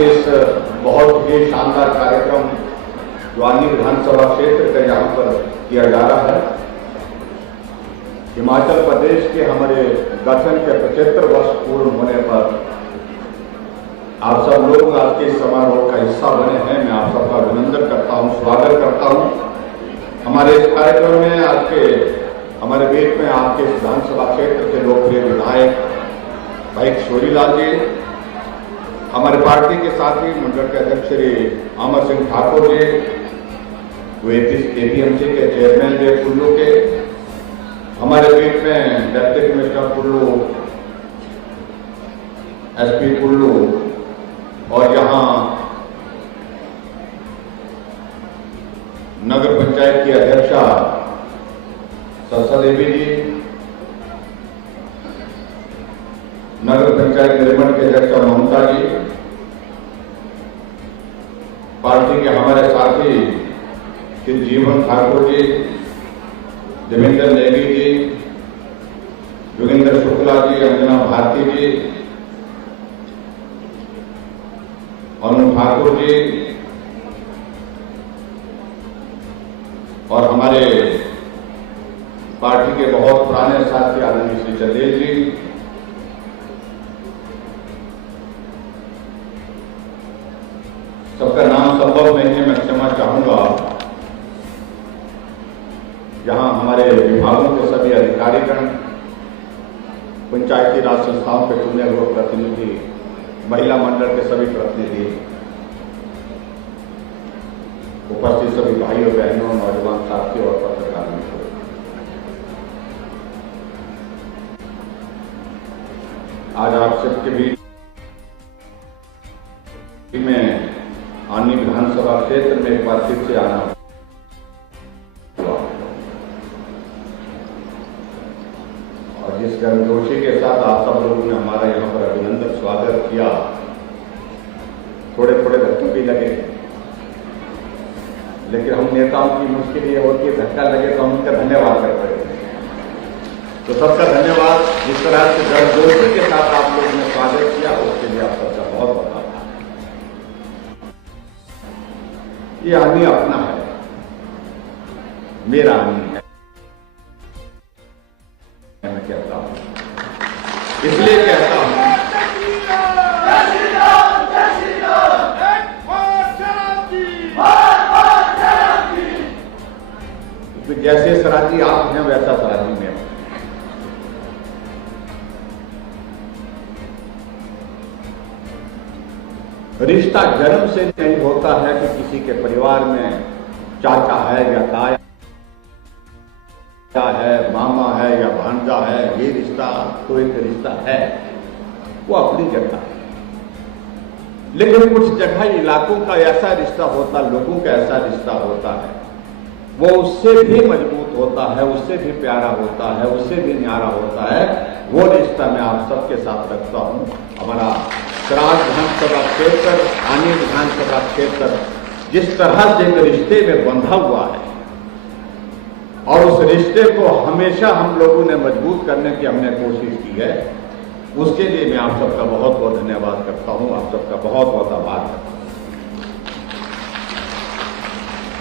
के इस बहुत ही शानदार कार्यक्रम जो आनी विधानसभा क्षेत्र का यहाँ पर किया जा रहा है, हिमाचल प्रदेश के हमारे गठन के 75 वर्ष पूर्ण होने पर आप सब लोग आज के समारोह का हिस्सा बने हैं। मैं आप सबका अभिनंदन करता हूं, स्वागत करता हूं। हमारे इस कार्यक्रम में आज के हमारे बीच में आपके विधानसभा क्षेत्र के लोकप्रिय विधायक भाई किशोरीलाल जी, हमारे पार्टी के साथी मंडल के अध्यक्ष श्री अमर सिंह ठाकुर जी, एपीएमसी के चेयरमैन जी कुल्लू के, हमारे बीच में deputy commissioner Kullu, SP Kullu और यहाँ नगर पंचायत की अध्यक्षा सरसा देवी जी, नगर पंचायत निर्माण के अध्यक्षा ममता जी, पार्टी के हमारे साथी श्री जीवन ठाकुर जी, देवेंद्र नेगी जी, योगेंद्र शुक्ला जी, अंजना भारती जी, अनु ठाकुर जी और हमारे पार्टी के बहुत पुराने साथी आदरणीय श्री चंदेल जी, सबका नाम संभव नहीं है, मैं क्षमा चाहूंगा। जहां हमारे विभागों के सभी अधिकारीगण, पंचायती राज संस्थाओं के चुने हुए प्रतिनिधि, महिला मंडल के सभी प्रतिनिधि, उपस्थित सभी भाइयों बहनों, नौजवान साथियों और पत्रकार मित्रों, आज आप सबके बीच में आनी विधानसभा क्षेत्र में एक बार फिर से आना हुआ और जिस गर्मजोशी के साथ आप सब लोगों ने हमारा यहाँ पर अभिनंदन स्वागत किया, थोड़े थोड़े धक्के भी लगे, लेकिन हम नेताओं की मुश्किल ये होती है, धक्का लगे तो हम उनका धन्यवाद करते हैं। तो सबका धन्यवाद। जिस तरह से गर्मजोशी के साथ आप लोगों ने स्वागत किया, उसके लिए आप सबका बहुत बहुत आभार। ये आदमी अपना है, मेरा आदमी है, मैं कहता हूं, इसलिए कहता हूं कि जैसे सराजी आप हैं वैसा सराजी मैं हूं। रिश्ता जन्म से नहीं होता है कि किसी के परिवार में चाचा है या ताया है, मामा है या भांजा है, ये रिश्ता तो एक रिश्ता है, वो अपनी जगह है। लेकिन कुछ जगह इलाकों का ऐसा रिश्ता होता, लोगों का ऐसा रिश्ता होता है, वो उससे भी मजबूत होता है, उससे भी प्यारा होता है, उससे भी न्यारा होता है। वो रिश्ता मैं आप सबके साथ रखता हूं। हमारा सराज विधानसभा क्षेत्र, आनी विधानसभा क्षेत्र जिस तरह से एक रिश्ते में बंधा हुआ है और उस रिश्ते को हमेशा हम लोगों ने मजबूत करने की हमने कोशिश की है, उसके लिए मैं आप सबका बहुत बहुत धन्यवाद करता हूं, आप सबका बहुत बहुत आभार करता हूं।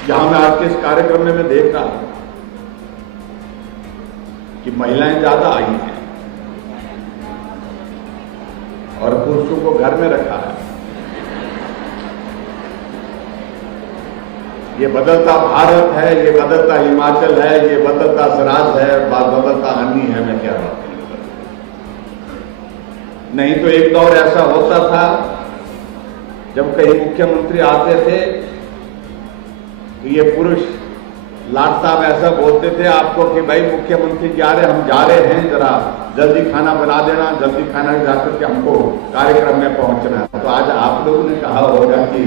यहां मैं आज के इस कार्यक्रम में मैं देख रहा हूं कि महिलाएं ज्यादा आई हैं और पुरुषों को घर में रखा है। ये बदलता भारत है, ये बदलता हिमाचल है, ये बदलता सराज है, बदलता आनी है, मैं कह रहा हूं। नहीं तो एक दौर ऐसा होता था जब कई मुख्यमंत्री आते थे कि ये पुरुष लाट साहब ऐसा बोलते थे आपको कि भाई मुख्यमंत्री जा रहे, हम जा रहे हैं, जरा जल्दी खाना बना देना, जल्दी खाना जाकर के हमको कार्यक्रम में पहुंचना है। तो आज आप लोगों ने कहा होगा कि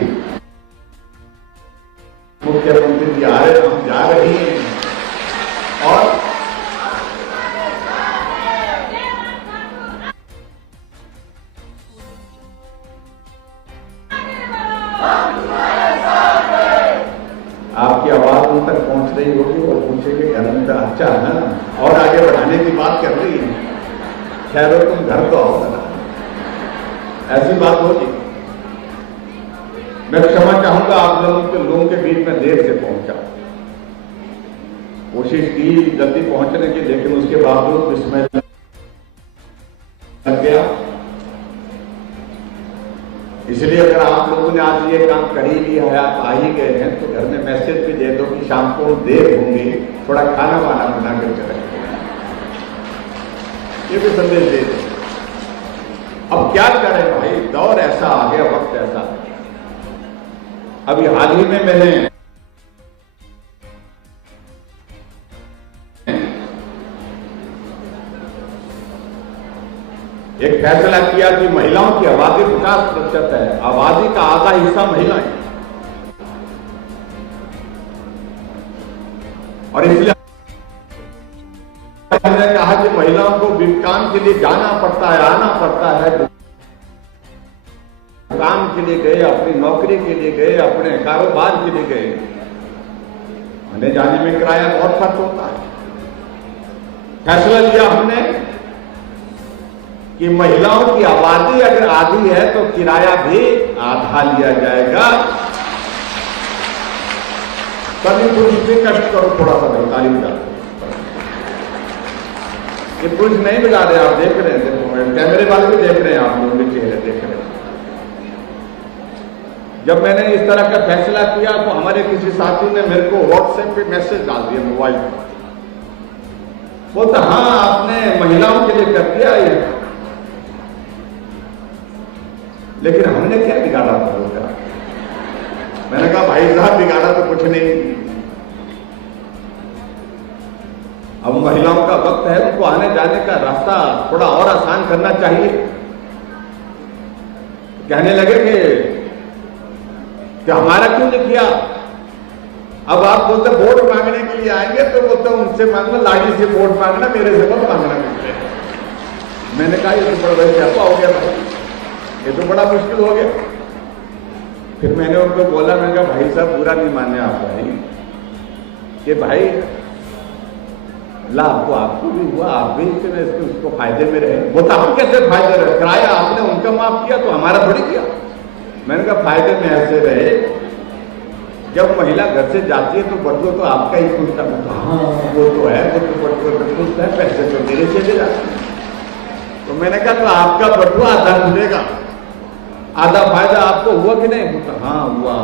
मुख्यमंत्री जी आ रहे, हम जा रहे हैं। और आपकी आवाज उन तक पहुंच रही होगी और पूछेंगे घर अच्छा है ना, और आगे बढ़ाने की बात कर रही है, ठहरो तुम घर तो आओ ना, ऐसी बात होगी। मैं क्षमा चाहूंगा आप लोगों के बीच में देर से पहुंचा। कोशिश की जल्दी पहुंचने की, लेकिन उसके बावजूद इसमें लग गया। इसलिए अगर आप लोगों ने आज ये काम कर ही लिया है, आप आ ही गए हैं, तो घर में मैसेज भी दे दो कि शाम को देर होंगी, थोड़ा खाना वाना बना कर चले, ये भी संदेश दे दो। अब क्या करें भाई, दौर ऐसा आ गया, वक्त ऐसा है। अभी हाल ही में मैंने एक फैसला किया कि महिलाओं की आबादी 50% है, आबादी का आधा हिस्सा महिलाएं, और इसलिए हमने कहा कि महिलाओं को काम के लिए जाना पड़ता है, आना पड़ता है, काम के लिए गए, अपनी नौकरी के लिए गए, अपने कारोबार के लिए गए, आने जाने में किराया बहुत खर्च होता है। फैसला लिया हमने कि महिलाओं की आबादी अगर आधी है तो किराया भी आधा लिया जाएगा। तभी पुरुष भी कष्ट करो थोड़ा सा, भाई तालीम डालो। ये पुरुष नहीं बिगा रहे, आप देख रहे हैं, देखो कैमरे वाले भी देख रहे हैं, आप लोगों के चेहरे देख रहे हैं। जब मैंने इस तरह का फैसला किया तो हमारे किसी साथी ने मेरे को व्हाट्सएप पे मैसेज डाल दिया मोबाइल पर, बोलता हाँ आपने महिलाओं के लिए कर दिया ये, लेकिन हमने क्या बिगाड़ा था उसका। मैंने कहा भाई साहब बिगाड़ा तो कुछ नहीं, अब महिलाओं का वक्त है, उनको आने जाने का रास्ता थोड़ा और आसान करना चाहिए। कहने लगे कि हमारा क्यों नहीं किया। अब आप बोलते वोट मांगने के लिए आएंगे तो बोलते उनसे मांगना, लाड़ी से वोट मांगना, मेरे से वोट मांगना मुझे। मैंने कहा ये तो बड़ा क्या हो गया भाई, ये तो बड़ा मुश्किल हो गया। फिर मैंने उनको बोला, मैंने कहा भाई साहब बुरा नहीं माने आप भाई, कि भाई लाभ तो आपको भी हुआ, आप भी उसको फायदे में रहे। बोलता हम कैसे फायदे रहे, किराया आपने उनका माफ किया तो हमारा थोड़ी किया। मैंने कहा फायदे में ऐसे रहे, जब महिला घर से जाती है तो बटुआ तो आपका ही खुलता है। हाँ वो तो है, वो तो बटुआ तो खुलता है, पैसे तो मेरे चले जाते हैं। तो मैंने कहा तो आपका बटुआ आधा खुलेगा, आधा फायदा आपको हुआ कि नहीं? होता हाँ हुआ।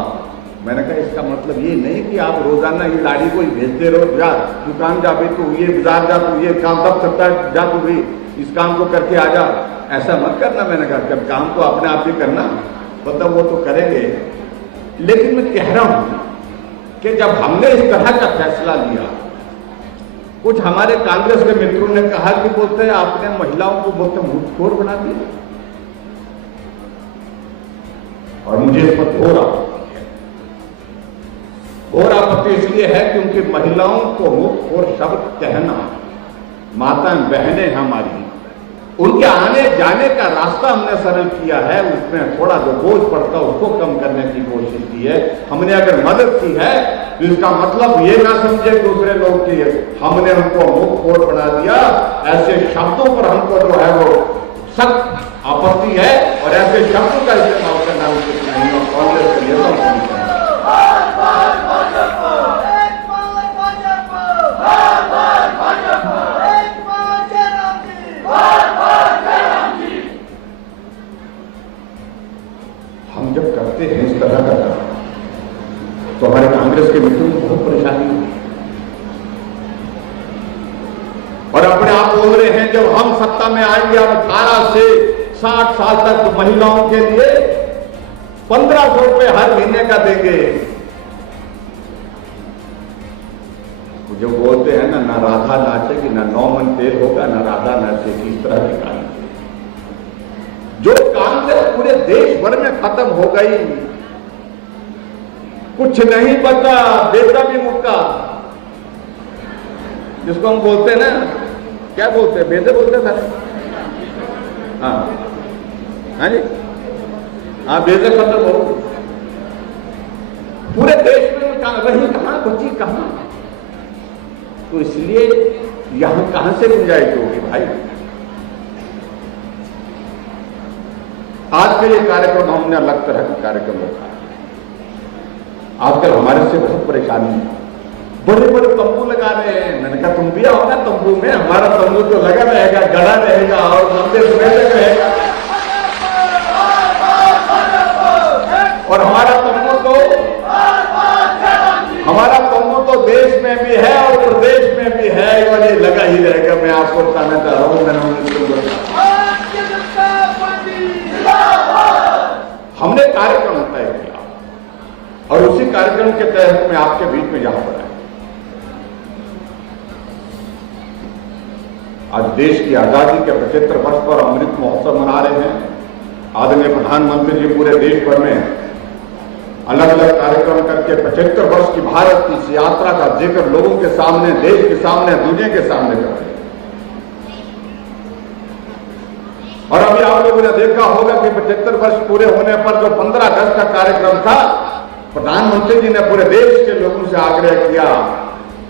मैंने कहा इसका मतलब ये नहीं कि आप रोजाना ये लाड़ी को भेजते रहो, जा दुकान जा भी, तू ये बाजार जा, तू ये काम तब सकता है, जा तू भी इस काम को करके आ जा, ऐसा मत करना। मैंने कहा जब काम को अपने आप ही करना, मतलब वो तो करेंगे, लेकिन मैं कह रहा हूं कि जब हमने इस तरह का फैसला लिया, कुछ हमारे कांग्रेस के मित्रों ने कहा कि बोलते हैं आपने महिलाओं को बोलते मुंहखोर बना दिया, और मुझे इस पर घोर आपत्ति इसलिए है क्योंकि महिलाओं को मुंहखोर शब्द कहना, माताएं बहनें हमारी, उनके आने जाने का रास्ता हमने सरल किया है, उसमें थोड़ा जो बोझ पड़ता उसको कम करने की कोशिश की है। हमने अगर मदद की है तो इसका मतलब ये ना समझे दूसरे लोग की हमने उनको मुंहखोर बना दिया। ऐसे शब्दों पर हमको जो है वो सख्त आपत्ति है, और ऐसे शब्दों का इस्तेमाल करना उचित नहीं है। कांग्रेस के लिए हम जब करते हैं इस तरह का काम तो हमारे कांग्रेस के मित्रों को बहुत परेशानी होती है, और अपने आप बोल रहे हैं जब हम सत्ता में आएंगे, अब 18 से 60 साल तक तो महिलाओं के लिए 1500 रुपए हर महीने का देंगे। जो बोलते हैं ना राधा नाचेगी, ना 9 मन तेल होगा, ना राधा नाचेगी, इस तरह की कहानी। जो कांग्रेस पूरे देश भर में खत्म हो गई, कुछ नहीं बचा, बेटा भी मुक्का, जिसको हम बोलते हैं ना, क्या बोलते हैं, बेटे बोलते थे। हाँ हाँ जी, हाँ बेटे खत्म हो पूरे देश में, रही कहां बची कहां। तो इसलिए यहां कहां से गुंजाइश होगी भाई। आज के ये कार्यक्रम हमने अलग तरह का कार्यक्रम रखा, आजकल हमारे से बहुत परेशानी है, बड़े बड़े तंबू लगा रहे हैं। मैंने कहा तुम भी आओ ना तंबू में, हमारा तंबू तो लगा रहेगा, गड़ा रहेगा और लंबे समय तक रहेगा। और हमारा तंबू तो देश में भी है और प्रदेश में भी है और ये लगा ही रहेगा। मैं आपको बताना चाह रहा हूं, हमने कार्यक्रम तय किया और उसी कार्यक्रम के तहत मैं आपके बीच में यहां पर आया। आज देश की आजादी के 75 वर्ष पर अमृत महोत्सव मना रहे हैं। आदरणीय प्रधानमंत्री जी पूरे देश भर में अलग अलग कार्यक्रम करके 75 वर्ष की भारत की इस यात्रा का जिक्र लोगों के सामने, देश के सामने, दुनिया के सामने कर रहे हैं। और अभी आप लोगों ने देखा होगा कि 75 वर्ष पूरे होने पर जो 15 अगस्त का कार्यक्रम था, प्रधानमंत्री जी ने पूरे देश के लोगों से आग्रह किया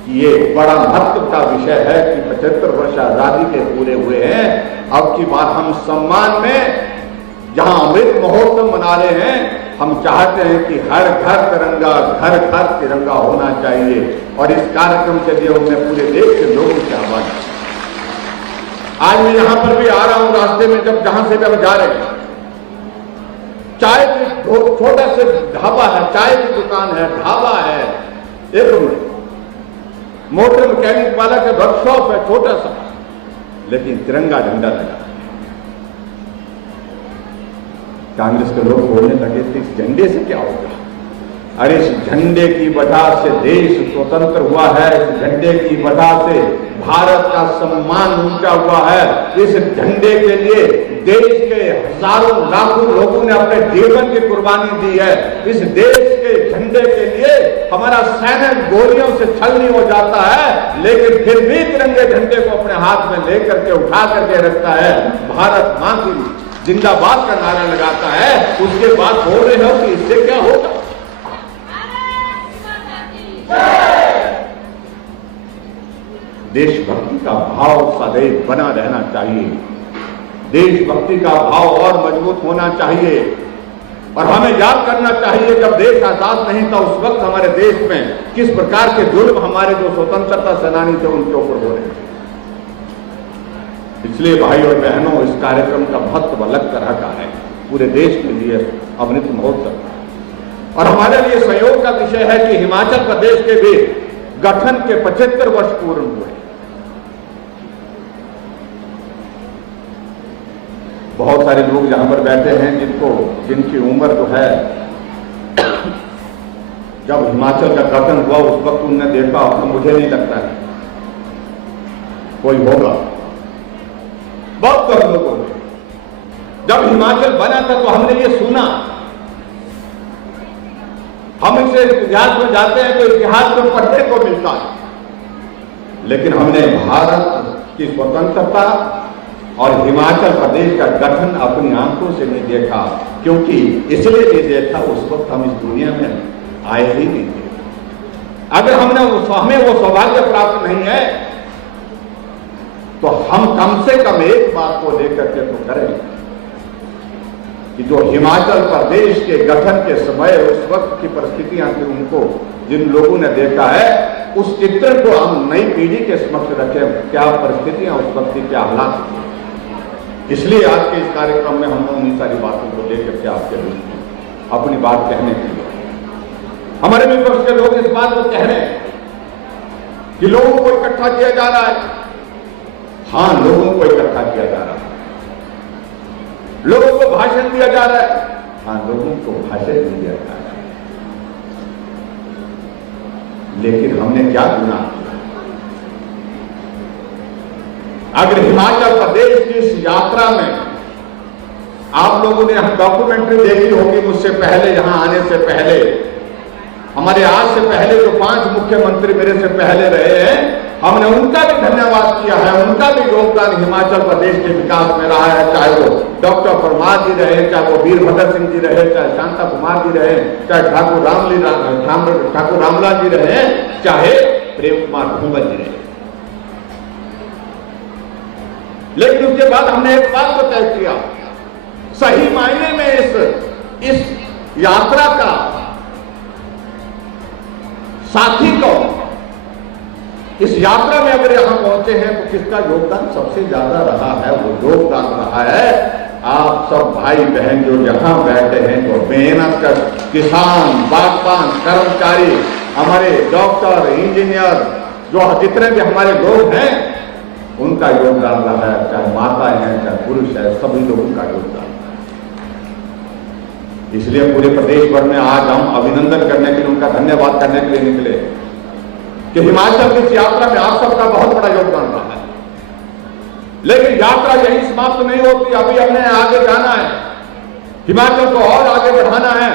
कि ये बड़ा महत्व का विषय है कि 75 वर्ष आजादी के पूरे हुए हैं। अब की बार हम सम्मान में जहां अमृत महोत्सव मना रहे हैं, हम चाहते हैं कि हर घर तिरंगा, घर घर तिरंगा होना चाहिए। और इस कार्यक्रम के लिए हमने पूरे देश के लोगों से आह्वान किया। आज मैं यहां पर भी आ रहा हूं, रास्ते में जहां से भी हम जा रहे हैं, चाय की छोटा सा ढाबा है, चाय की दुकान है, ढाबा है, एक मोटर मैकेनिक वाला का वर्कशॉप है छोटा सा, लेकिन तिरंगा झंडा लगा। कांग्रेस के लोग बोलने लगे थे इस झंडे से क्या होगा? अरे इस झंडे की वजह से देश स्वतंत्र हुआ है, इस झंडे की वजह से भारत का सम्मान ऊंचा हुआ है। इस झंडे के लिए देश के हजारों लाखों लोगों ने अपने जीवन की कुर्बानी दी है। इस देश के झंडे के लिए हमारा सैनिक गोलियों से छलनी हो जाता है, लेकिन फिर भी तिरंगे झंडे को अपने हाथ में लेकर के उठा करके रखता है, भारत मां की जिंदाबाद का नारा लगाता है। उसके बाद बोल रहे हो कि इससे क्या होगा? देशभक्ति का भाव सदैव बना रहना चाहिए, देशभक्ति का भाव और मजबूत होना चाहिए। और हमें याद करना चाहिए जब देश आजाद नहीं था उस वक्त हमारे देश में किस प्रकार के जुल्म हमारे जो स्वतंत्रता सेनानी थे उनके ऊपर हो रहे थे। इसलिए भाई और बहनों, इस कार्यक्रम का महत्व अलग तरह का है पूरे देश के लिए, अमृत महोत्सव। और हमारे लिए सहयोग का विषय है कि हिमाचल प्रदेश के भी गठन के 75 वर्ष पूर्ण हुए। बहुत सारे लोग यहां पर बैठे हैं जिनकी उम्र जो है, जब हिमाचल का गठन हुआ उस वक्त उन्होंने देखा, तो मुझे नहीं लगता है कोई होगा। बहुत कम लोगों ने, जब हिमाचल बना था तो हमने ये सुना। हम इसे इतिहास में जाते हैं तो इतिहास में पढ़ने को मिलता है, लेकिन हमने भारत की स्वतंत्रता और हिमाचल प्रदेश का गठन अपनी आंखों से नहीं देखा। क्योंकि इसलिए नहीं देखा, उस वक्त हम इस दुनिया में आए ही नहीं थे। अगर हमें वो सौभाग्य प्राप्त नहीं है तो हम कम से कम एक बात को लेकर के तो करें कि जो हिमाचल प्रदेश के गठन के समय उस वक्त की परिस्थितियां थी, उनको जिन लोगों ने देखा है, उस चित्र को हम नई पीढ़ी के समक्ष रखें। क्या परिस्थितियां उस वक्त की, क्या हालात थे। इसलिए आज के इस कार्यक्रम में हम उन्हीं सारी बातों को लेकर के आपके बीच में अपनी बात कहने के लिए, हमारे विपक्ष के लोग इस बात को कह रहे हैं कि लोगों को इकट्ठा किया जा रहा है। हां, लोगों को इकट्ठा किया जा रहा है, लोगों को भाषण दिया जा रहा है। हां, लोगों को भाषण दिया जा रहा है, लेकिन हमने क्या गुनाह किया? अगर हिमाचल प्रदेश की इस यात्रा में आप लोगों ने डॉक्यूमेंट्री देखी होगी मुझसे पहले, यहां आने से पहले, हमारे आज से पहले जो 5 मुख्यमंत्री मेरे से पहले रहे हैं, हमने उनका भी धन्यवाद किया है। उनका भी योगदान हिमाचल प्रदेश के विकास में रहा है, चाहे वो डॉक्टर परमार जी रहे, चाहे वो वीरभद्र सिंह जी रहे, चाहे शांता कुमार जी रहे, चाहे ठाकुर रामलाल जी रहे, चाहे प्रेम कुमार धूमल जी रहे। लेकिन उसके बाद हमने एक बात को तय किया, सही मायने में इस यात्रा का साथी कौन? इस यात्रा में अगर यहां पहुंचे हैं तो किसका योगदान सबसे ज्यादा रहा है? वो योगदान रहा है आप सब भाई बहन जो यहां बैठे हैं, जो मेहनत कर, किसान, बागबान, कर्मचारी, हमारे डॉक्टर, इंजीनियर, जो जितने भी हमारे लोग हैं, उनका योगदान रहा है। चाहे माता है, चाहे पुरुष है, सभी लोगों का योगदान। इसलिए पूरे प्रदेश भर में आज हम अभिनंदन करने के लिए, उनका धन्यवाद करने के लिए निकले कि हिमाचल की इस यात्रा में आप सबका बहुत बड़ा योगदान रहा है। लेकिन यात्रा यही समाप्त नहीं होती, अभी हमने आगे जाना है, हिमाचल को और आगे बढ़ाना है।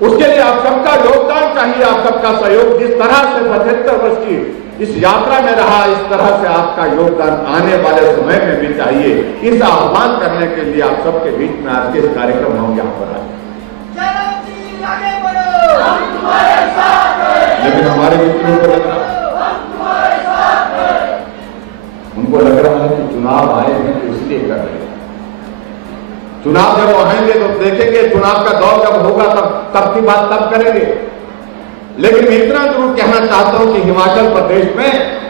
उसके लिए आप सबका योगदान चाहिए, आप सबका सहयोग। जिस तरह से 75 वर्ष की इस यात्रा में रहा, इस तरह से आपका योगदान आने वाले समय में भी चाहिए। इस आह्वान करने के लिए आप सबके बीच में आज के इस कार्यक्रम में हम यहां पर आए। लेकिन हमारे मित्रों को लग रहा है, उनको लग रहा है कि चुनाव आए हैं तो इसलिए कर रहे हैं। चुनाव जब आएंगे तो देखेंगे, चुनाव का दौर जब होगा तब की बात तब करेंगे। लेकिन मैं इतना जरूर कहना चाहता हूं कि हिमाचल प्रदेश में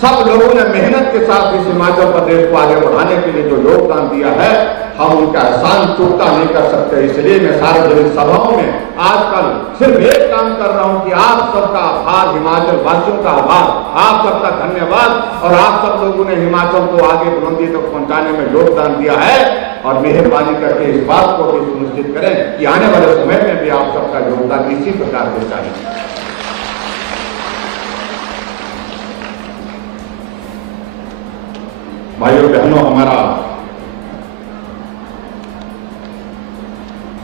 सब लोगों ने मेहनत के साथ इस हिमाचल प्रदेश को आगे बढ़ाने के लिए जो योगदान दिया है, हम उनका एहसान चुकता नहीं कर सकते। इसलिए मैं सार्वजनिक सभाओं में आजकल सिर्फ एक काम कर रहा हूं कि आप सबका आभार, हिमाचल वासियों का आभार, आप सबका धन्यवाद। और आप सब लोगों ने हिमाचल को आगे बुलंदी तक पहुंचाने में योगदान दिया है। और मेहरबानी करके इस बात को भी सुनिश्चित करें कि आने वाले समय में भी आप सबका योगदान इसी प्रकार से चाहिए। भाइयों बहनों, हमारा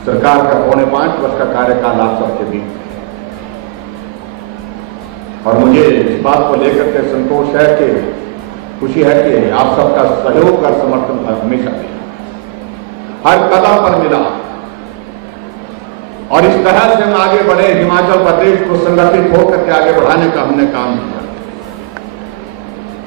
सरकार का 4.5 वर्ष का कार्यकाल आप सबके बीच, और मुझे इस बात को लेकर के संतोष है कि खुशी है कि आप सबका सहयोग और समर्थन हमेशा मिला, हर कदम पर मिला। और इस तरह से हम आगे बढ़े, हिमाचल प्रदेश को संगठित होकर के आगे बढ़ाने का हमने काम किया।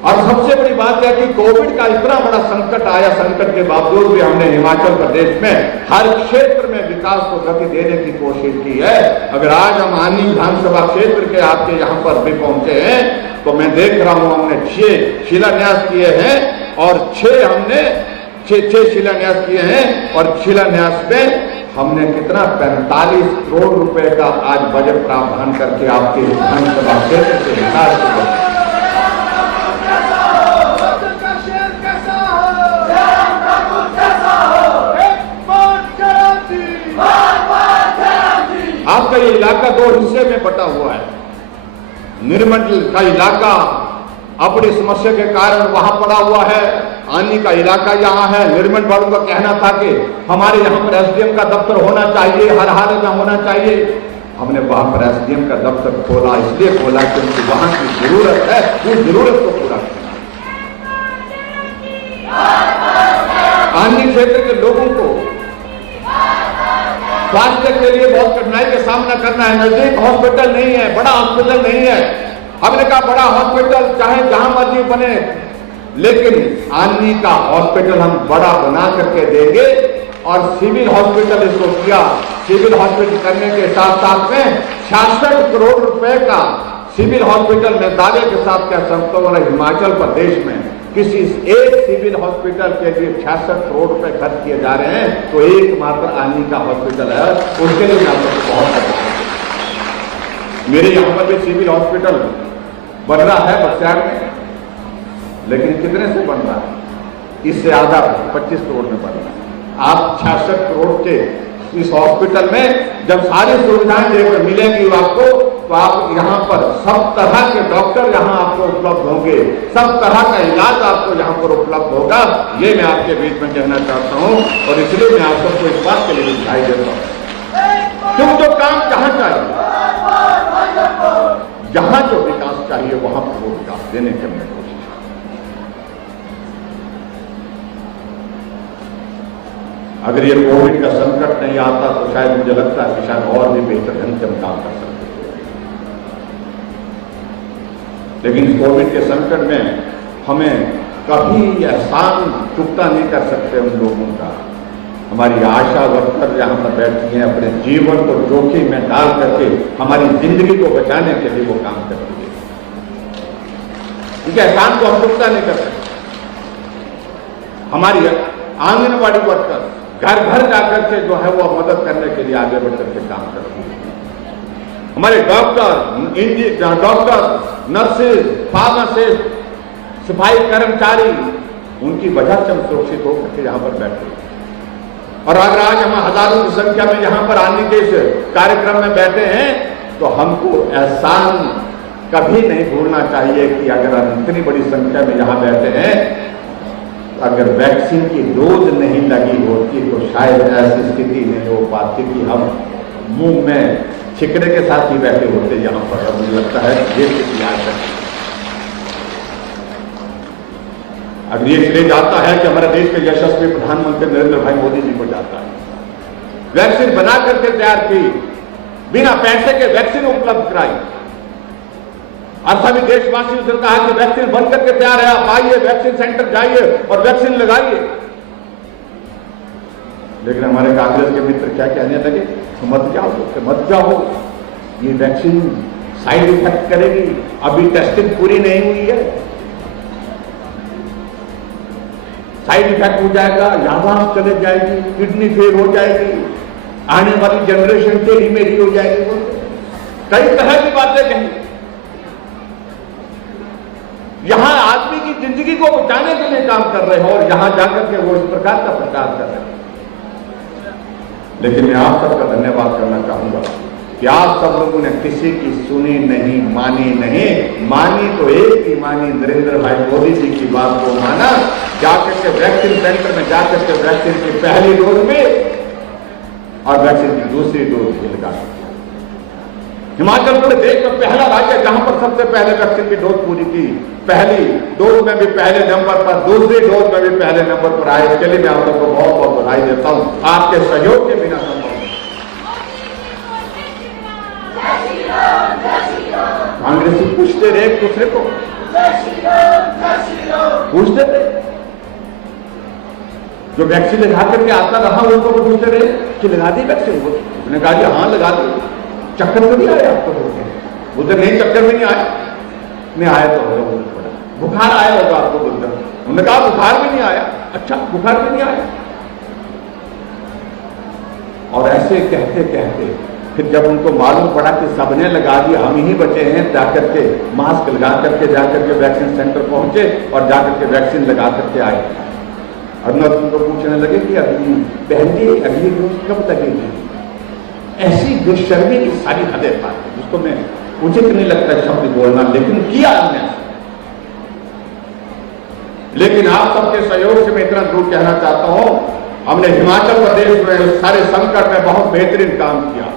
और सबसे बड़ी बात है कि कोविड का इतना बड़ा संकट आया, संकट के बावजूद भी हमने हिमाचल प्रदेश में हर क्षेत्र में विकास को गति देने की कोशिश की है। अगर आज हम आनी विधानसभा क्षेत्र के आपके यहाँ पर भी पहुंचे हैं तो मैं देख रहा हूं हमने 6 शिलान्यास किए हैं, और 6 शिलान्यास किए हैं। और शिलान्यास में हमने कितना 45 करोड़ रुपए का आज बजट प्रावधान करके आपके विधानसभा क्षेत्र के विकास को। आपका ये इलाका 2 हिस्से में बटा हुआ है। निर्मंडल का इलाका अपनी समस्या के कारण वहां पड़ा हुआ है, आनी का इलाका यहाँ है। निर्मंडल वालों का कहना था कि हमारे यहाँ पर एसडीएम का दफ्तर होना चाहिए, हर हालत में होना चाहिए। हमने वहां पर एसडीएम का दफ्तर खोला, इसलिए खोला क्योंकि वहां की जरूरत है, उस जरूरत को पूरा करना। आनी क्षेत्र के लोगों को स्वास्थ्य के लिए बहुत कठिनाई का सामना करना है। नजदीक हॉस्पिटल नहीं है, बड़ा हॉस्पिटल नहीं है। हमने कहा बड़ा हॉस्पिटल चाहे जहां मर्जी बने, लेकिन आनी का हॉस्पिटल हम बड़ा बना करके देंगे। और सिविल हॉस्पिटल इसको किया। सिविल हॉस्पिटल करने के साथ साथ में 66 करोड़ रुपए का सिविल हॉस्पिटल में दावे के साथ कह सकता हूं, हिमाचल प्रदेश में किसी एक सिविल हॉस्पिटल के लिए 66 करोड़ रुपए खर्च किए जा रहे हैं, तो एकमात्र आनी का हॉस्पिटल है। उसके लिए मैं आपको बहुत मेरे यहाँ पर भी सिविल हॉस्पिटल बन रहा है बक्सर में, लेकिन कितने से बन रहा है? इससे आधा 25 करोड़ में बन रहा है। आप 66 करोड़ के इस हॉस्पिटल में जब सारी सुविधाएं देखकर मिलेंगी आपको, तो आप यहाँ पर सब तरह के डॉक्टर यहाँ आपको उपलब्ध होंगे, सब तरह का इलाज आपको यहाँ पर उपलब्ध होगा। ये मैं आपके बीच में कहना चाहता हूँ। और इसलिए मैं आप सबको इस बात के लिए दिखाई देता हूँ, तुम जो काम जहां चाहिए, जहां जो विकास चाहिए, वहां पर वो विकास देने की हमने कोशिश। अगर ये कोविड का संकट नहीं आता तो शायद मुझे लगता है कि शायद और भी बेहतर ढंग से हम काम कर सकते थे। लेकिन इस कोविड के संकट में हमें कभी एहसान चुकता नहीं कर सकते उन लोगों का हमारी आशा वर्कर यहाँ पर बैठी हैं, अपने जीवन को जोखिम में डाल करके हमारी जिंदगी को बचाने के लिए वो काम करती है। इनके एहसान को हम चुकता नहीं कर सकते। हमारी आंगनबाड़ी वर्कर घर घर जाकर के जो है वो मदद करने के लिए आगे बढ़ करके काम करती है। हमारे डॉक्टर, नर्सेज, फार्मासिस्ट, सफाई कर्मचारी, उनकी वजह से हम सुरक्षित होकर के यहाँ पर बैठे हैं। और अगर आज हम हजारों की संख्या में यहाँ पर आने के इस कार्यक्रम में बैठे हैं तो हमको एहसान कभी नहीं भूलना चाहिए कि अगर हम इतनी बड़ी संख्या में यहाँ बैठे हैं, अगर वैक्सीन की डोज नहीं लगी होती तो शायद ऐसी स्थिति नहीं हो पाती कि हम मुंह में छिकने के साथ ही बैठे होते यहाँ पर। अब मुझे लगता है ये याद रखें। अब ये इसलिए जाता है कि हमारे देश के यशस्वी प्रधानमंत्री नरेंद्र भाई मोदी जी को जाता है। वैक्सीन बना करके तैयार की, बिना पैसे के वैक्सीन उपलब्ध कराई, और सभी देशवासियों से कहा कि वैक्सीन बन करके तैयार है, आप आइए, वैक्सीन सेंटर जाइए और वैक्सीन लगाइए। लेकिन हमारे कांग्रेस के मित्र क्या कहने लगे, मत जाओ, मत जाओ, ये वैक्सीन साइड इफेक्ट करेगी, अभी टेस्टिंग पूरी नहीं हुई है, साइड इफेक्ट हो जाएगा, यादाश्त चले जाएगी, किडनी फेल हो जाएगी, आने वाली जनरेशन टेढ़ी मेढ़ी हो जाएगी। कई तरह की बातें कही। यहां आदमी की जिंदगी को बचाने के लिए काम कर रहे हैं और यहां जाकर के वो इस प्रकार का प्रचार कर रहे हैं। लेकिन मैं आप सबका धन्यवाद करना चाहूंगा कि आप सब लोगों ने किसी की सुनी नहीं, मानी नहीं। मानी तो एक ही मानी, नरेंद्र भाई मोदी जी की बात को माना, जाकर के वैक्सीन सेंटर में जाकर के वैक्सीन की पहली डोज में और वैक्सीन की दूसरी डोज भी लगा। हिमाचल प्रदेश में पहला राज्य जहां पर सबसे पहले वैक्सीन की डोज पूरी की, पहली डोज में भी पहले नंबर पर, दूसरी डोज में भी पहले नंबर पर आए। इसके लिए मैं आप लोगों को बहुत बहुत बधाई देता हूं। आपके सहयोग के बिना संभव। कांग्रेसी पूछते रहे एक दूसरे को, पूछते थे, जो वैक्सीन लगा करके आता रहा उनको पूछते रहे कि लगा दी वैक्सीन, उसने कहा कि हाँ लगा दी। चक्कर तो नहीं आया आपको? उधर नहीं, चक्कर भी नहीं आया, नहीं आया तो होगा बुखार आया होगा आपको उधर। उन्होंने कहा बुखार भी नहीं आया। अच्छा, बुखार भी नहीं आया। और ऐसे कहते कहते फिर जब उनको मालूम पड़ा कि सबने लगा दिया, हम ही बचे हैं, जाकर के मास्क लगा करके जाकर के वैक्सीन सेंटर पहुंचे और जाकर के वैक्सीन लगा करके आए। और नर्स उनको पूछने लगे कि अगली बहन जी अगली डोज कब लगेगी? ऐसी दुष्कर्मी की सारी हदें पाई जिसको मैं उचित नहीं लगता शब्द बोलना, लेकिन किया हमने। लेकिन आप सबके सहयोग से मैं इतना जरूर कहना चाहता हूं, हमने हिमाचल प्रदेश में सारे संकट में बहुत बेहतरीन काम किया।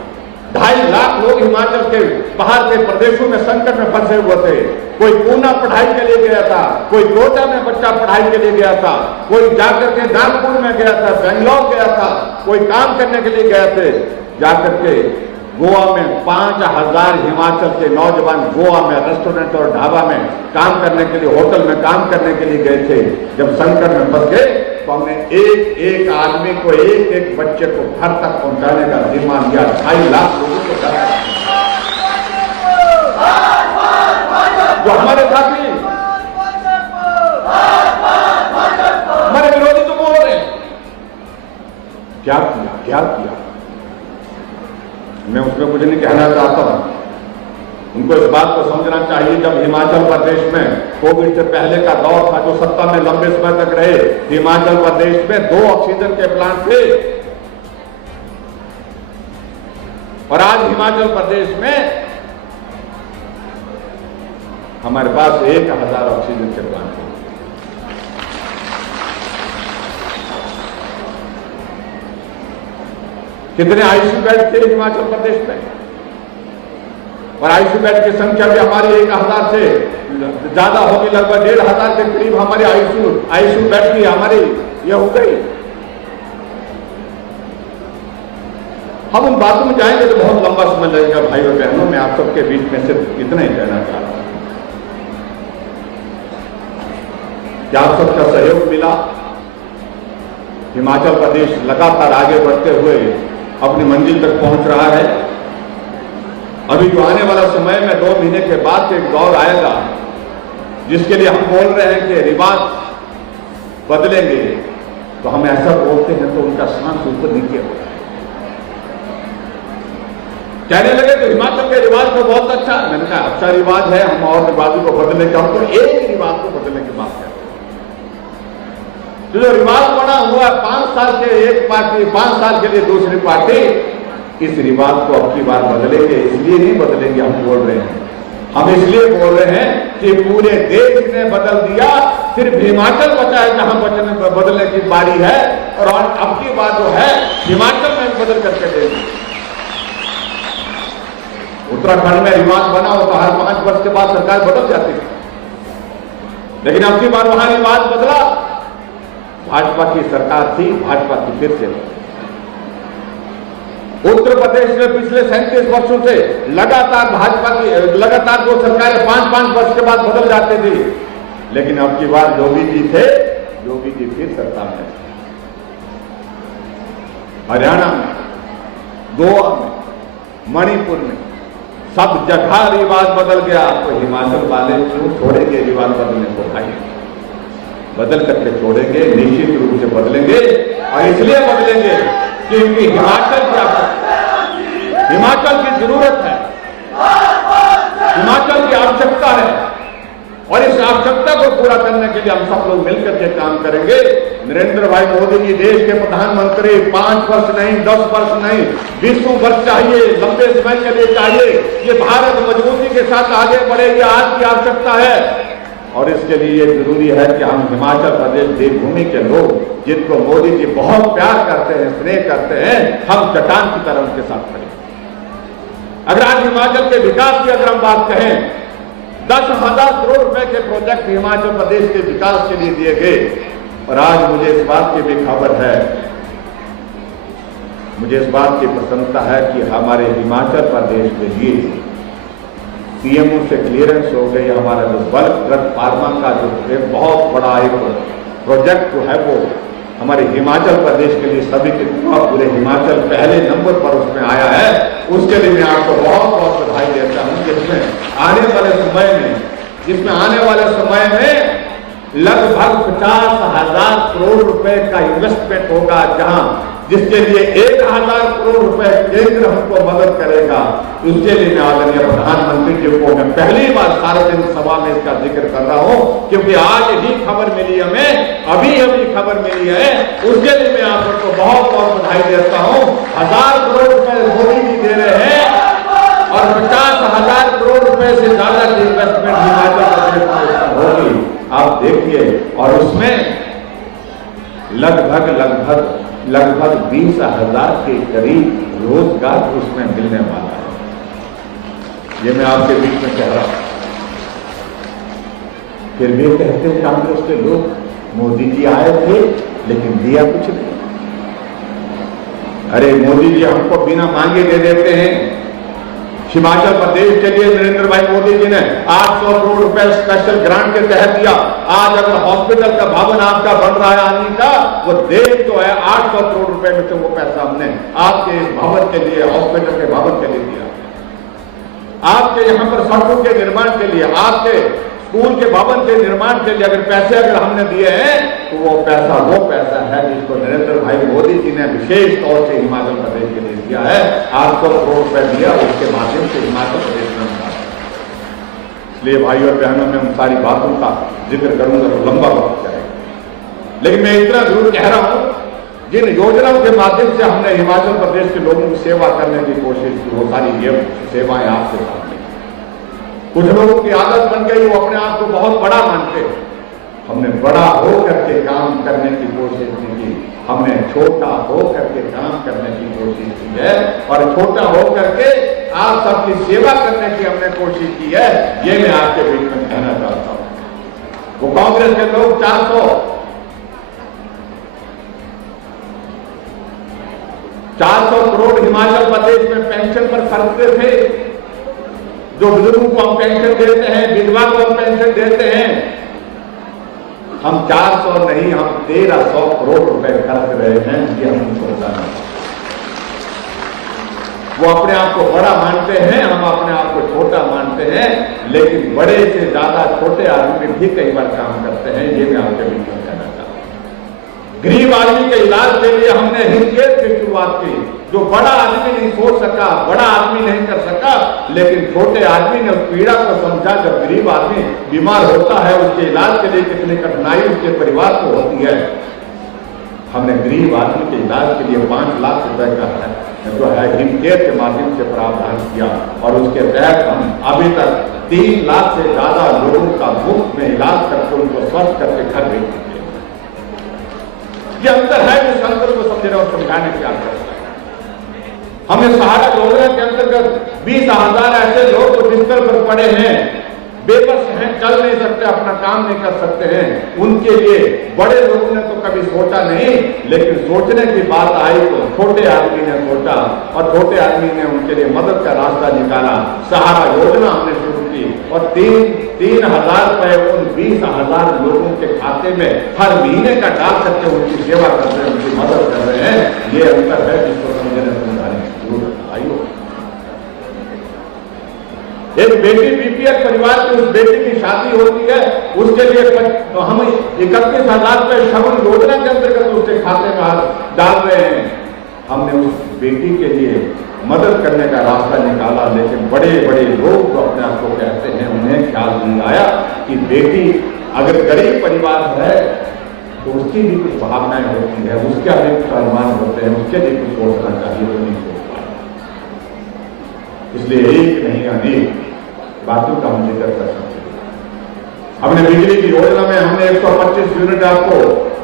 2.5 लाख लोग हिमाचल के बाहर के प्रदेशों में संकट में फंसे हुए थे। कोई पूना पढ़ाई के लिए गया था, कोई कोटा में बच्चा पढ़ाई के लिए गया था, कोई जाकर के नागपुर में गया था, बेंगलोर गया था, कोई काम करने के लिए गए थे। जाकर के गोवा में 5000 हिमाचल के नौजवान गोवा में रेस्टोरेंट और ढाबा में काम करने के लिए, होटल में काम करने के लिए गए थे। जब संकट में फंस गए तो हमने एक एक आदमी को, एक एक बच्चे को घर तक पहुंचाने का जिम्मा लिया। 2.5 लाख लोगों को घर जो हमारे साथी, हमारे विरोधी तो बोल रहे हैं क्या किया, क्या किया। मैं उसमें कुछ नहीं कहना चाहता हूं। उनको इस बात को समझना चाहिए, जब हिमाचल प्रदेश में कोविड से पहले का दौर था, जो सत्ता में लंबे समय तक रहे, हिमाचल प्रदेश में 2 ऑक्सीजन के प्लांट थे और आज हिमाचल प्रदेश में हमारे पास 1000 ऑक्सीजन के प्लांट हैं। कितने आईसीयू बेड थे हिमाचल प्रदेश में? और आईसीयू बेड की संख्या भी हमारी 1000 से ज्यादा होगी, लगभग 1500 के करीब हमारी आईसीयू बेड की हमारी ये हो गई। हम उन बातों में जाएंगे तो बहुत लंबा समय लगेगा। भाई और बहनों, मैं आप सबके बीच में सिर्फ इतना ही कहना चाहता हूं कि आप सबका सहयोग मिला, हिमाचल प्रदेश लगातार आगे बढ़ते हुए अपनी मंजिल तक पहुंच रहा है। अभी जो आने वाला समय में 2 महीने के बाद एक दौर आएगा जिसके लिए हम बोल रहे हैं कि रिवाज बदलेंगे, तो हम ऐसा बोलते हैं तो उनका सांस ऊपर नीचे हो रहा है। कहने लगे तो हिमाचल के रिवाज तो बहुत अच्छा है। मैंने कहा अच्छा रिवाज है, हम और रिवाजों को बदलने का, हम तो एक ही रिवाज को बदलने की बात करते हैं। जो रिवाज बना हुआ 5 साल के एक पार्टी, 5 साल के लिए दूसरी पार्टी, इस रिवाज को अब की बार बदलेंगे। इसलिए नहीं बदलेंगे, हम बोल रहे हैं, हम इसलिए बोल रहे हैं कि पूरे देश ने बदल दिया, सिर्फ हिमाचल बचा है जहां बदलने की बारी है, और अब की बात जो है हिमाचल में बदल करके देंगे। उत्तराखंड में रिवाज बना हो तो हर 5 वर्ष के बाद सरकार बदल जाती है, लेकिन अब की बार वहां रिवाज बदला, भाजपा की सरकार थी, भाजपा की फिर से। उत्तर प्रदेश में पिछले 37 वर्षों से लगातार भाजपा की लगातार जो सरकारें 5-5 वर्ष के बाद बदल जाती थी, लेकिन अब की बार योगी जी थे, योगी जी फिर सत्ता में। हरियाणा में, गोवा में, मणिपुर में सब जगह रिवाज बदल गया, तो हिमाचल वाले क्यों छोड़ेंगे रिवाज बदलने को? भाई बदल करके छोड़ेंगे, निश्चित रूप से बदलेंगे, और इसलिए बदलेंगे क्योंकि हिमाचल की जरूरत है, हिमाचल की आवश्यकता है, और इस आवश्यकता को पूरा करने के लिए हम सब लोग मिलकर के काम करेंगे। नरेंद्र भाई मोदी जी देश के प्रधानमंत्री 5 वर्ष नहीं, 10 वर्ष नहीं, 20 वर्ष चाहिए, लंबे समय के लिए चाहिए। ये भारत मजबूती के साथ आगे बढ़े, ये आज की आवश्यकता है, और इसके लिए ये जरूरी है कि हम हिमाचल प्रदेश देवभूमि के लोग, जिनको मोदी जी बहुत प्यार करते हैं, स्नेह करते हैं, हम चट्टान की तरह उनके साथ खड़े। अगर आज हिमाचल के विकास की अगर हम बात कहें, 10,000 करोड़ रुपए के प्रोजेक्ट हिमाचल प्रदेश के विकास के लिए दिए गए, और आज मुझे इस बात की भी खबर है, मुझे इस बात की प्रसन्नता है कि हमारे हिमाचल प्रदेश के लिए सीएमओ से क्लियरेंस हो गई। हमारा जो बल्क ड्रग फार्मा का जो बहुत बड़ा एक प्रोजेक्ट जो है वो हमारे हिमाचल प्रदेश के लिए सभी के पूरे हिमाचल पहले नंबर पर उसमें आया है। उसके लिए मैं आपको बहुत बहुत बधाई देता हूं। जिसमें आने वाले समय में लगभग 50,000 करोड़ रुपए का इन्वेस्टमेंट होगा, जिसके लिए 1,000 करोड़ रुपए केंद्र हमको मदद करेगा। उसके लिए मैं आदरणीय प्रधानमंत्री जी को मैं पहली बार सार्वजनिक सभा में इसका जिक्र कर रहा हूं, क्योंकि आज ही खबर मिली हमें, अभी खबर मिली है। उसके लिए मैं आप सबको बहुत बहुत बधाई देता हूं। 1,000 करोड़ रुपए मोदी जी दे रहे हैं, और 50,000 करोड़ रुपए से ज्यादा की इन्वेस्टमेंट हिमाचल प्रदेश में होगी। आप देखिए, और उसमें लगभग 20,000 के करीब रोजगार उसमें मिलने वाला है। ये मैं आपके बीच में कह रहा हूं। फिर भी कहते हैं कांग्रेस के लोग, मोदी जी आए थे लेकिन दिया कुछ नहीं। अरे मोदी जी हमको बिना मांगे दे देते हैं। हिमाचल प्रदेश के लिए नरेंद्र भाई मोदी जी ने 800 करोड़ रुपए स्पेशल ग्रांट के तहत दिया। आज अगर हॉस्पिटल का भवन आपका बन रहा है आने का, वो देश जो है 800 करोड़ रुपए में से वो पैसा हमने आपके इस भवन के लिए, हॉस्पिटल के भवन के लिए दिया। आपके यहाँ पर सड़कों के निर्माण के लिए, आपके स्कूल के भवन के निर्माण के लिए अगर पैसे हमने दिए हैं, तो वो पैसा है जिसको नरेंद्र भाई मोदी जी ने विशेष तौर से हिमाचल प्रदेश के लिए दिया है। 800 करोड़ रुपए दिया, उसके माध्यम से हिमाचल प्रदेश में। इसलिए भाई और बहनों में उन सारी बातों का जिक्र करूंगा तो लंबा वक्त जाएगा, लेकिन मैं इतना जरूर कह रहा हूं, जिन योजनाओं के माध्यम से हमने हिमाचल प्रदेश के लोगों की सेवा करने की कोशिश की, वो सारी सेवाएं आपके सामने। कुछ लोगों की आदत बन गई, वो अपने आप को बहुत बड़ा मानते हैं। हमने बड़ा हो करके काम करने की कोशिश नहीं की, हमने छोटा हो करके काम करने की कोशिश की है, और छोटा हो करके आप सबकी सेवा करने की हमने कोशिश की है। ये मैं आपके बीच में कहना चाहता हूं। वो कांग्रेस के लोग 400 करोड़ हिमाचल प्रदेश में पेंशन पर खर्चते थे। जो बुजुर्गों को हम पेंशन देते हैं, विधवा को हम पेंशन देते हैं, हम 400 नहीं, हम 1300 करोड़ रुपए खर्च रहे हैं, ये हम सोचा नहीं। वो अपने आप को बड़ा मानते हैं, हम अपने आप को छोटा मानते हैं, लेकिन बड़े से ज्यादा छोटे आदमी भी कई बार काम करते हैं। ये मैं आपके बीच में कहना चाहता हूं। गरीब आदमी के इलाज के लिए हमने हिमकेयर से शुरुआत की। जो बड़ा आदमी नहीं सोच सका, बड़ा आदमी नहीं कर सका, लेकिन छोटे आदमी ने उस पीड़ा को समझा। जब गरीब आदमी बीमार होता है, उसके इलाज के लिए कितनी कठिनाई उसके परिवार को होती है। हमने गरीब आदमी के इलाज के लिए 5 लाख रुपए का जो है हिमकेयर के माध्यम से प्रावधान किया, और उसके तहत हम अभी तक 3 लाख से ज्यादा लोगों का मुफ्त में इलाज करके उनको स्वस्थ करके घर भेज चुके। ये अंतर है जिस अंतर को समझने और समझाने की आवश्यकता है। हमें सहारा योजना के अंतर्गत 20,000 ऐसे लोग जो बिस्तर पर पड़े हैं, बेबस हैं, चल नहीं सकते, अपना काम नहीं कर सकते हैं, उनके लिए बड़े लोगों ने तो कभी सोचा नहीं, लेकिन सोचने की बात आई तो छोटे आदमी ने सोचा, और छोटे आदमी ने उनके लिए मदद का रास्ता निकाला। सहारा योजना हमने शुरू की, और 3,000 रुपए उन 20,000 लोगों के खाते में हर महीने का डाल सकते, उनकी सेवा कर रहे हैं, उनकी मदद कर रहे हैं। ये अंतर है जिसको समझने समझाने की जरूरत। आइयो, एक बेटी बीपीएल परिवार की, उस बेटी की शादी होती है, उसके लिए हम 31,000 रुपए श्रवण योजना के अंतर्गत उसके खाते में डाल रहे हैं। हमने उस बेटी के लिए मदद करने का रास्ता निकाला, लेकिन बड़े बड़े लोग जो अपने आप को कहते हैं, उन्हें ख्याल नहीं आया कि बेटी अगर गरीब परिवार है तो उसकी भी कुछ भावनाएं होती है, उसके भी कुछ अनुमान होते हैं, उसके लिए कुछ सोचना चाहिए, वो नहीं सोच पाया। इसलिए एक नहीं अनेक बातों का हम जिक्र कर सकते हैं। हमने बिजली की योजना में हमने 125 यूनिट आपको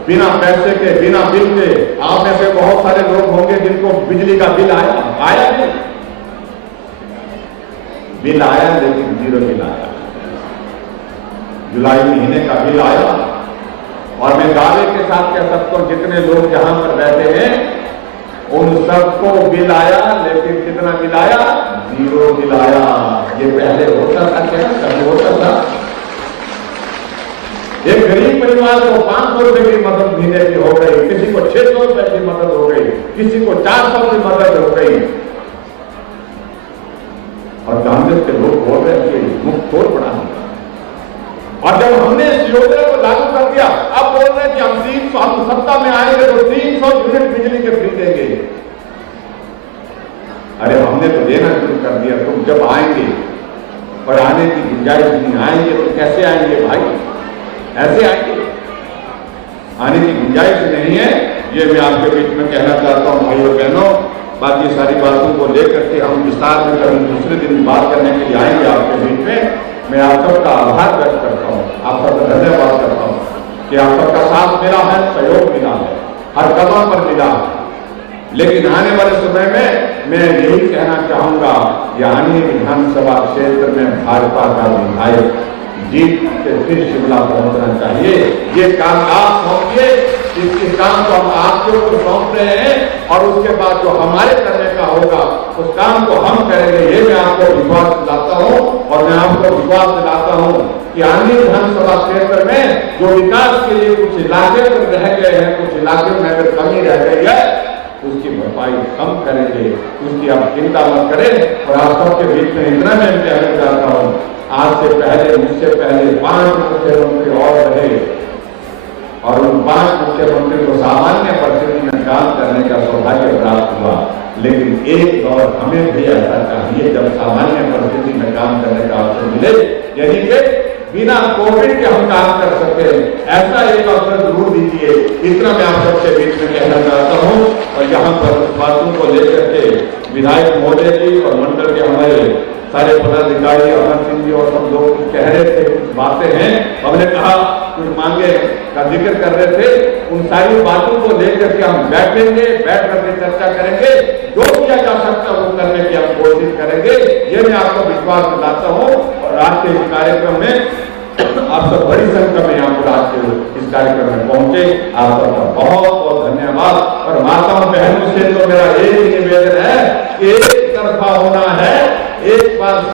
बिना पैसे के, बिना बिल के, आप में से बहुत सारे लोग होंगे जिनको बिजली का बिल आया नहीं, बिल आया लेकिन 0 बिल आया। जुलाई महीने का बिल आया, और मैं दावे के साथ कह सकता हूं जितने लोग जहां पर बैठे हैं उन सबको बिल आया, लेकिन कितना बिल आया? 0 बिल आया। ये पहले होता था क्या? कभी होता था? एक गरीब परिवार को 500 रुपए की मदद महीने की हो गई, किसी को 600 रुपए की मदद हो गई, किसी को 400 की मदद हो गई। और कांग्रेस के लोग बोल रहे हैं कि मुफ्त तोड़ पड़ा। और जब हमने इस योजना को लागू कर दिया, अब बोल रहे हैं कि हम सत्ता में आएंगे तो 300 यूनिट बिजली के फ्री देंगे। अरे हमने तो देना शुरू कर दिया, तुम जब आएंगे और आने की गुंजाइश नहीं, आएंगे तो कैसे आएंगे भाई? ऐसे आएंगे? आने की गुंजाइश नहीं है। ये मैं आपके बीच में कहना चाहता हूं भाइयों बहनों। बाकी सारी बातों को लेकर के हम विस्तार में कभी दूसरे दिन बात करने के लिए आएंगे आपके बीच में। मैं आप सबका आभार व्यक्त करता हूँ, आप सबका धन्यवाद करता हूँ कि आप सबका साथ मिला है, सहयोग मिला है, हर कदम पर मिला है। लेकिन आने वाले समय में मैं यही कहना चाहूंगा कि आने विधानसभा क्षेत्र में भाजपा का विधायक जीत के फिर शिमला पहुंचना चाहिए। ये काम आप सौंपिए, इस काम को हम आपके ऊपर सौंप रहे हैं, और उसके बाद जो हमारे करने का होगा उस काम को हम करेंगे। ये मैं आपको विश्वास दिलाता हूं, और मैं आपको विश्वास दिलाता हूं कि आने विधानसभा क्षेत्र में जो विकास के लिए कुछ इलाके रह गए हैं, कुछ इलाके में अगर कमी रह गई है, उसकी भरपाई हम करेंगे, उसकी आप चिंता मत करें। और आप सबके बीच में इतना मैं कहना चाहता हूं, आज से पहले, मुझसे पहले 5 मुख्यमंत्री और रहे, और उन 5 मुख्यमंत्री को सामान्य परिस्थिति में काम करने का सौभाग्य प्राप्त हुआ। लेकिन एक दौर हमें भी ऐसा चाहिए जब सामान्य परिस्थिति में काम करने का अवसर मिले, यानी कि बिना कोविड के हम काम कर सकते हैं, ऐसा एक अवसर जरूर दीजिए। इतना मैं आप सबके बीच में कहना चाहता हूं। और यहाँ पर बातों को लेकर के विधायक महोदय जी और मंडल के हमारे सारे पदाधिकारी, अमर सिंह जी और सब लोग कुछ कह रहे थे, कुछ बातें हैं, हमने कहा कुछ मांगे का जिक्र कर रहे थे। उन सारी बातों को लेकर के हम बैठेंगे, बैठ करके चर्चा करेंगे, जो किया जा सकता है वो करने की हम कोशिश करेंगे। ये मैं आपको विश्वास दिलाता हूँ। और आज के इस कार्यक्रम में आप सब बड़ी संख्या में यहाँ पर आज के इस कार्यक्रम में पहुंचे, आप सबका बहुत बहुत धन्यवाद। और माताओं बहनों से तो मेरा एक ही निवेदन है कि एक तरफा होना है